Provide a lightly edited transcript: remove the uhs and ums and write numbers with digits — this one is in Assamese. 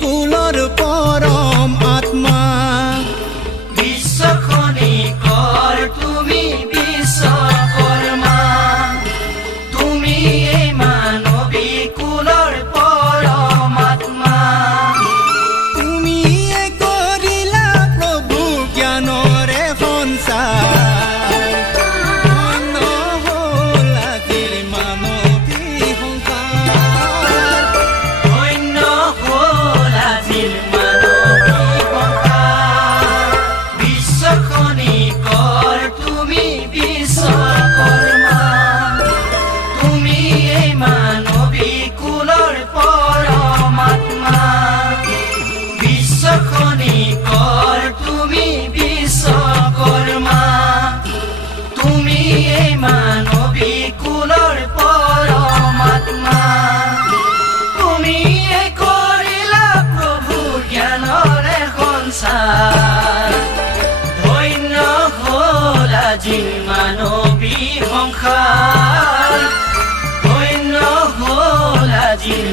কুলৰ পৰম আত্মা বিশ্বখনি কৰ তুমি বিশ্বকৰ্মা তুমি এই মানৱী কুলৰ পৰম আত্মা তুমিয়ে কৰিলা প্ৰভু জ্ঞানৰে সঞ্চাৰ ধন্য হ'ল আজিৰ মানৱী সংসাৰ ধন্য হ'ল আজিৰ মানৱী সংসাৰ বিশ্বখনি কৰ তুমি বিশ্বকৰ্মা তুমি এই মানৱী কুলৰ পৰম আত্মা বিশ্বখনি কৰ তুমি বিশ্বকৰ্মা তুমি এই মানৱী কুলৰ পৰম আত্মা তুমিয়ে কৰিলা প্ৰভু জ্ঞানৰে সঞ্চাৰ ধন্য হ'ল আজিৰ মানৱী সংসাৰ ধন্য হ'ল আজিৰ